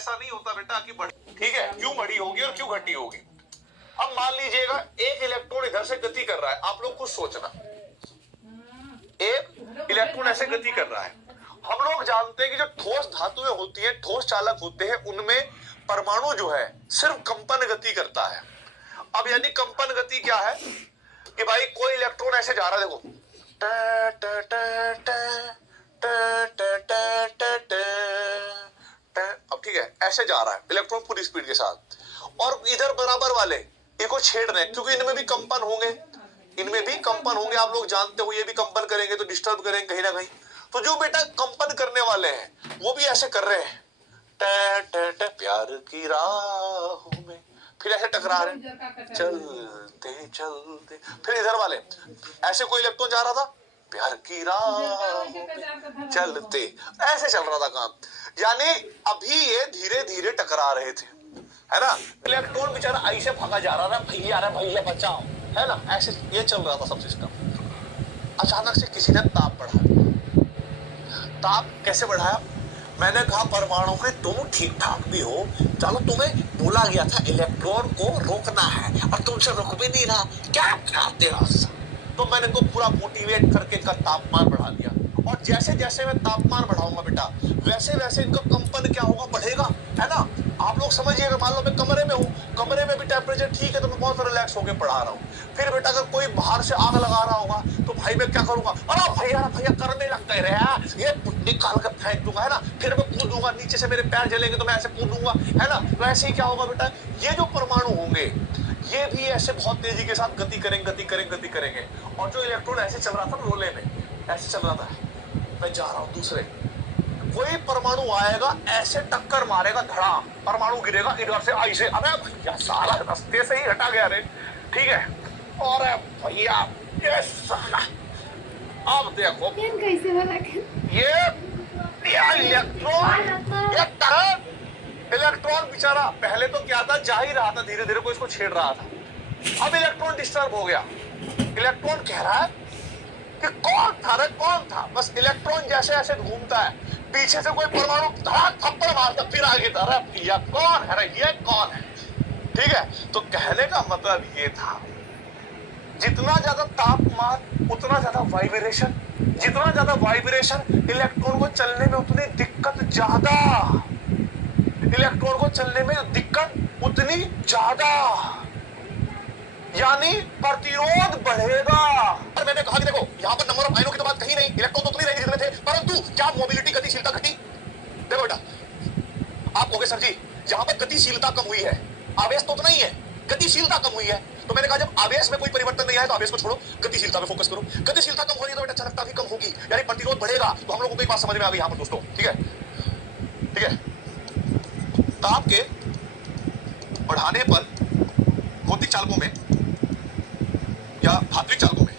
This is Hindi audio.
ऐसा नहीं होता बेटा कि ठीक है, क्यों बड़ी होगी और क्यों घटी होगी। अब मान लीजिएगा एक इलेक्ट्रॉन इधर से गति कर रहा है, आप लोग कुछ सोचना, एक इलेक्ट्रॉन ऐसे गति कर रहा है। हम लोग जानते हैं कि जो ठोस धातुएं होती हैं, ठोस चालक होते हैं, उनमें परमाणु जो है सिर्फ कंपन गति करता है। अब यानी कंपन गति क्या है कि भाई कोई इलेक्ट्रॉन ऐसे जा रहा है, देखो अब ठीक है, ऐसे जा रहा है इलेक्ट्रॉन पूरी स्पीड के साथ, और इधर बराबर वाले इनको छेड़ रहे हैं, क्योंकि इनमें भी कंपन होंगे, इनमें भी कंपन होंगे, आप लोग जानते हो, ये भी कंपन करेंगे तो डिस्टर्ब करेंगे कहीं ना कहीं। तो जो बेटा कंपन करने वाले हैं वो भी ऐसे कर रहे हैं, प्यार की राहों में, फिर ऐसे टकरा रहे, चलते चलते, फिर इधर वाले ऐसे कोई इलेक्ट्रॉन जा रहा था, प्यार की राहों में चलते, ऐसे चल रहा था काम। यानी अभी ये धीरे धीरे टकरा रहे थे, है ना। इलेक्ट्रॉन बेचारा ऐसे भागा जा रहा था, भैया बचाओ, है ना, ऐसे ये चल रहा था सब सिस्टम। अचानक से किसी ने ताप बढ़ा दिया। ताप कैसे बढ़ाया? मैंने कहा परमाणु के तुम ठीक ठाक भी हो, चलो तुम्हें बोला गया था इलेक्ट्रॉन को रोकना है और तुमसे रुक भी नहीं रहा, क्या चाहते हो? तो मैंने तो पूरा मोटिवेट करके इनका तापमान बढ़ा दिया, और जैसे जैसे मैं तापमान बढ़ाऊंगा बेटा, वैसे वैसे इनका कंपन क्या होगा, बढ़ेगा, है ना। आप लोग समझिएगा, मान लो मैं कमरे में हूँ, कमरे में भी टेम्परेचर ठीक है तो मैं बहुत रिलैक्स होकर पढ़ा रहा हूँ। फिर बेटा अगर कोई बाहर से आग लगा रहा होगा तो भाई मैं क्या करूंगा, अरे भैया करने लगता है रे, ये निकाल कर फेंक दूंगा, है ना। फिर मैं कूदूंगा, नीचे से मेरे पैर जलेंगे तो मैं ऐसे कूदूंगा, है ना। तो ऐसे ही क्या होगा बेटा, ये जो परमाणु होंगे ये भी ऐसे बहुत तेजी के साथ गति करेंगे। और जो इलेक्ट्रॉन ऐसे चल रहा था रोले में, ऐसे चल रहा था, मैं जा रहा हूँ दूसरे, कोई परमाणु आएगा ऐसे टक्कर मारेगा, धड़ा परमाणु गिरेगा इधर से ऐसे, अरे भैया साला रास्ते से ही हटा गया रे, ठीक है। और भैया ये साला, अब देखो कैसे वाला ये इलेक्ट्रॉन बेचारा पहले तो क्या था, जा ही रहा था, धीरे धीरे कोई इसको छेड़ रहा था। अब इलेक्ट्रॉन डिस्टर्ब हो गया, इलेक्ट्रॉन कह रहा है कि कौन था रे, कौन था। बस इलेक्ट्रॉन जैसे ऐसे घूमता है, पीछे से कोई परमाणु धड़ाक थप्पड़ मारता, फिर आगे था, अरे भैया कौन है रे, ये कौन है, ठीक है। तो कहने का मतलब ये था, जितना ज्यादा तापमान उतना ज्यादा वाइब्रेशन, जितना ज्यादा वाइब्रेशन इलेक्ट्रॉन को चलने में उतनी दिक्कत ज्यादा, इलेक्ट्रॉन को चलने में दिक्कत उतनी ज्यादा, यानी प्रतिरोध बढ़ेगा। और मैंने कहा कि देखो यहां पर नंबर ऑफ आयनों की तो बात कही नहीं, इलेक्ट्रॉन तो उतने रहेंगे जितने थे, परंतु क्या मोबिलिटी गतिशीलता घटी? देखो बेटा आप कहोगे सर जी यहां पर गतिशीलता कम हुई है, आवेश तो उतना ही है, गतिशीलता कम हुई है। तो मैंने कहा जब आवेश में कोई परिवर्तन नहीं आया तो आवेश को छोड़ो, गतिशीलता में फोकस करो। गतिशीलता कम हो रही है तो बेटा चालकता भी कम होगी, यानी प्रतिरोध बढ़ेगा। तो हम लोगों को एक बात समझ में आ गई यहां पर दोस्तों, ठीक है, ठीक है। ताप के बढ़ाने पर भौतिक चालकों में या धात्विक चालकों में